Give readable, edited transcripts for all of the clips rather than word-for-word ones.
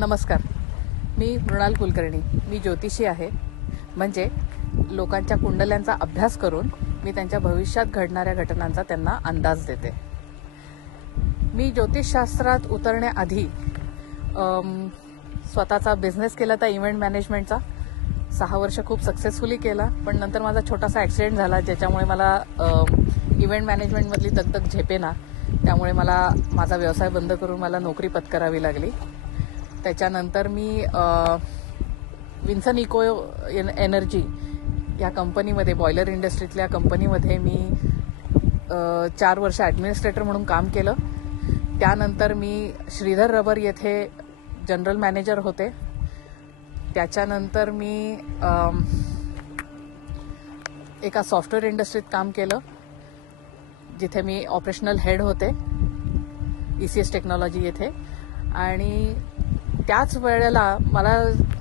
नमस्कार, मी मृणाल कुलकर्णी. मी ज्योतिषी आहे. म्हणजे लोकांच्या कुंडल्यांचा अभ्यास करून मी त्यांच्या भविष्यात घडणाऱ्या घटनांचा त्यांना अंदाज देते. मी ज्योतिषशास्त्रात उतरण्याआधी स्वतःचा बिझनेस केला होता इव्हेंट मॅनेजमेंटचा. 6 वर्ष खूप सक्सेसफुली केला. पण नंतर माझा छोटासा ॲक्सिडेंट झाला, ज्याच्यामुळे मला इव्हेंट मॅनेजमेंटमधली दगदग झेपेना. त्यामुळे मला माझा व्यवसाय बंद करून मला नोकरी पत्करावी लागली. त्याच्यानंतर मी विन्सन इको एनर्जी या कंपनीमध्ये, बॉयलर इंडस्ट्रीतल्या कंपनीमध्ये मी 4 वर्ष ॲडमिनिस्ट्रेटर म्हणून काम केलं. त्यानंतर मी श्रीधर रबर येथे जनरल मॅनेजर होते. त्याच्यानंतर मी एका सॉफ्टवेअर इंडस्ट्रीत काम केलं, जिथे मी ऑपरेशनल हेड होते, ECS टेक्नॉलॉजी येथे. आणि त्याच वेळेला मला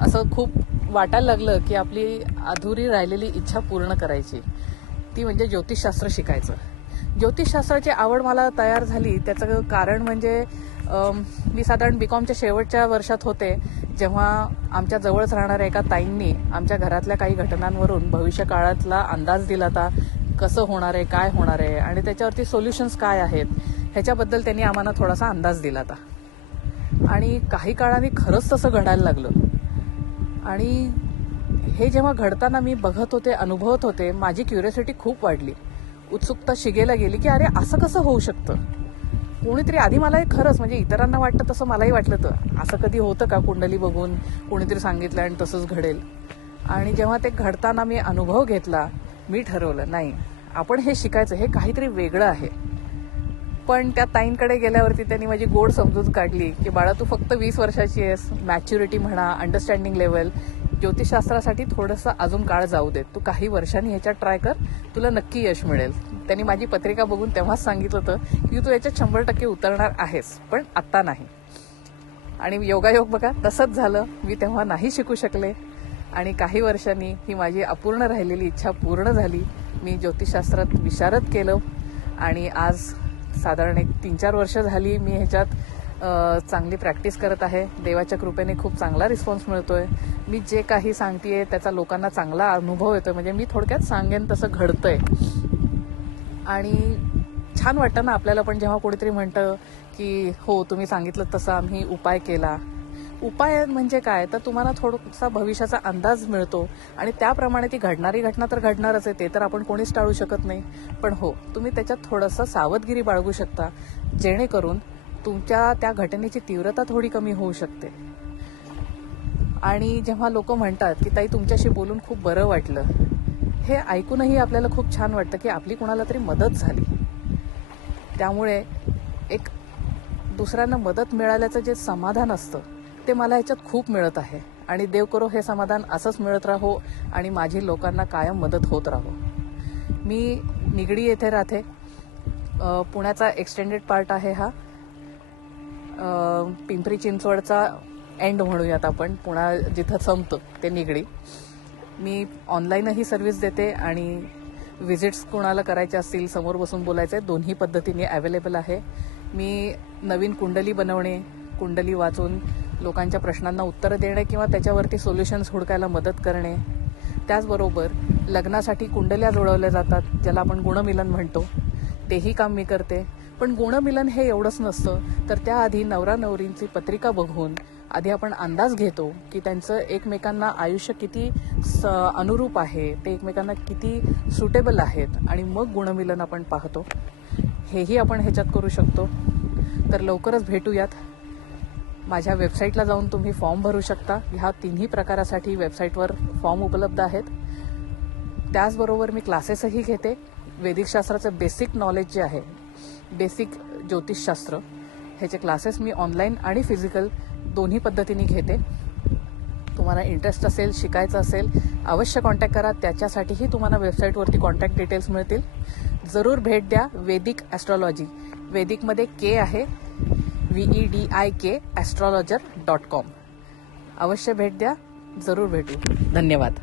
असं खूप वाटायला लागलं की आपली अधुरी राहिलेली इच्छा पूर्ण करायची, ती म्हणजे ज्योतिषशास्त्र शिकायचं. ज्योतिषशास्त्राची आवड मला तयार झाली त्याचं कारण म्हणजे मी साधारण BComच्या शेवटच्या वर्षात होते, जेव्हा आमच्या जवळच राहणाऱ्या एका ताईंनी आमच्या घरातल्या काही घटनांवरून भविष्यकाळातला अंदाज दिला होता. कसं होणार आहे, काय होणार आहे आणि त्याच्यावरती सोल्युशन्स काय आहेत, ह्याच्याबद्दल त्यांनी आम्हाला थोडासा अंदाज दिला होता. आणि काही काळाने खरंच तसं घडायला लागलं. आणि हे जेव्हा घडताना मी बघत होते, अनुभवत होते, माझी क्युरिओसिटी खूप वाढली. उत्सुकता शिगेला गेली की अरे असं कसं होऊ शकतं. कोणीतरी आधी मला खरंच म्हणजे इतरांना वाटतं तसं मलाही वाटलं तर असं कधी होतं का, कुंडली बघून कोणीतरी सांगितलं आणि तसंच घडेल. आणि जेव्हा ते घडताना मी अनुभव घेतला, मी ठरवलं नाही, आपण हे शिकायचं, हे काहीतरी वेगळं आहे. पण त्या ताईंकडे गेल्यावरती त्यांनी माझी गोड समजूत काढली की बाळा, तू फक्त 20 वर्षाची आहेस, मॅच्युरिटी म्हणा, अंडरस्टँडिंग लेवल, ज्योतिषशास्त्रासाठी थोडंसं अजून काळ जाऊ देत, तू काही वर्षांनी ह्याच्यात ट्राय कर, तुला नक्की यश मिळेल. त्यांनी माझी पत्रिका बघून तेव्हाच सांगितलं होतं की तू याच्यात 100% उतरणार आहेस, पण आत्ता नाही. आणि योगायोग बघा, तसंच झालं. मी तेव्हा नाही शिकू शकले आणि काही वर्षांनी ही माझी अपूर्ण राहिलेली इच्छा पूर्ण झाली. मी ज्योतिषशास्त्रात विशारद केलं आणि आज साधारण 3-4 वर्ष झाली मी ह्याच्यात चांगली प्रॅक्टिस करत आहे. देवाच्या कृपेने खूप चांगला रिस्पॉन्स मिळतोय. मी जे काही सांगतेय त्याचा लोकांना चांगला अनुभव येतोय. म्हणजे मी थोडक्यात सांगेन तसं घडतंय आणि छान वाटतं ना आपल्याला पण, जेव्हा कोणीतरी म्हणतं की हो तुम्ही सांगितलं तसं आम्ही उपाय केला. उपाय म्हणजे काय, तर तुम्हाला थोडासा भविष्याचा अंदाज मिळतो आणि त्याप्रमाणे ती घडणारी घटना तर घडणारच आहे, ते तर आपण कोणीच टाळू शकत नाही. पण हो, तुम्ही त्याच्यात थोडंसं सावधगिरी बाळगू शकता, जेणेकरून तुमच्या त्या घटनेची तीव्रता थोडी कमी होऊ शकते. आणि जेव्हा लोक म्हणतात की ताई तुमच्याशी बोलून खूप बरं वाटलं, हे ऐकूनही आपल्याला खूप छान वाटतं की आपली कुणाला तरी मदत झाली. त्यामुळे एक दुसऱ्यांना मदत मिळाल्याचं जे समाधान असतं ते मला ह्याच्यात खूप मिळत आहे. आणि देव करो हे समाधान असंच मिळत राहो आणि माझी लोकांना कायम मदत होत राहो. मी निगडी येथे राहते. पुण्याचा एक्सटेंडेड पार्ट आहे हा. पिंपरी चिंचवडचा एंड म्हणूयात आपण, पुणा जिथं संपतं ते निगडी. मी ऑनलाईनही सर्व्हिस देते आणि व्हिजिट्स कोणाला करायचे असतील, समोर बसून बोलायचे, दोन्ही पद्धतीने अवेलेबल आहे. मी नवीन कुंडली बनवणे, कुंडली वाचून लोकांच्या प्रश्नांना उत्तरं देणे किंवा त्याच्यावरती सोल्युशन्स हुडकायला मदत करणे. त्याचबरोबर लग्नासाठी कुंडल्या जुळवल्या जातात, ज्याला आपण गुणमिलन म्हणतो, तेही काम मी करते. पण गुणमिलन हे एवढंच नसतं, तर त्याआधी नवरा नवरींची पत्रिका बघून आधी आपण अंदाज घेतो की त्यांचं एकमेकांना आयुष्य किती अनुरूप आहे, ते एकमेकांना किती सुटेबल आहेत, आणि मग गुणमिलन आपण पाहतो. हेही आपण ह्याच्यात करू शकतो. तर लवकरच भेटूयात. माझ्या वेबसाईटला जाऊन तुम्ही फॉर्म भरू शकता. ह्या तिन्ही प्रकारासाठी वेबसाईटवर फॉर्म उपलब्ध आहेत. त्याचबरोबर मी क्लासेसही घेते. वैदिक शास्त्राचं बेसिक नॉलेज जे आहे, बेसिक ज्योतिषशास्त्र, ह्याचे क्लासेस मी ऑनलाईन आणि फिजिकल दोन्ही पद्धतीने घेते. तुम्हाला इंटरेस्ट असेल, शिकायचं असेल, अवश्य कॉन्टॅक्ट करा. त्याच्यासाठीही तुम्हाला वेबसाईटवरती कॉन्टॅक्ट डिटेल्स मिळतील. जरूर भेट द्या. वैदिक ॲस्ट्रॉलॉजी, वैदिकमध्ये के आहे, VEDIK astrologer.com. अवश्य भेट द्या. जरूर भेटू. धन्यवाद.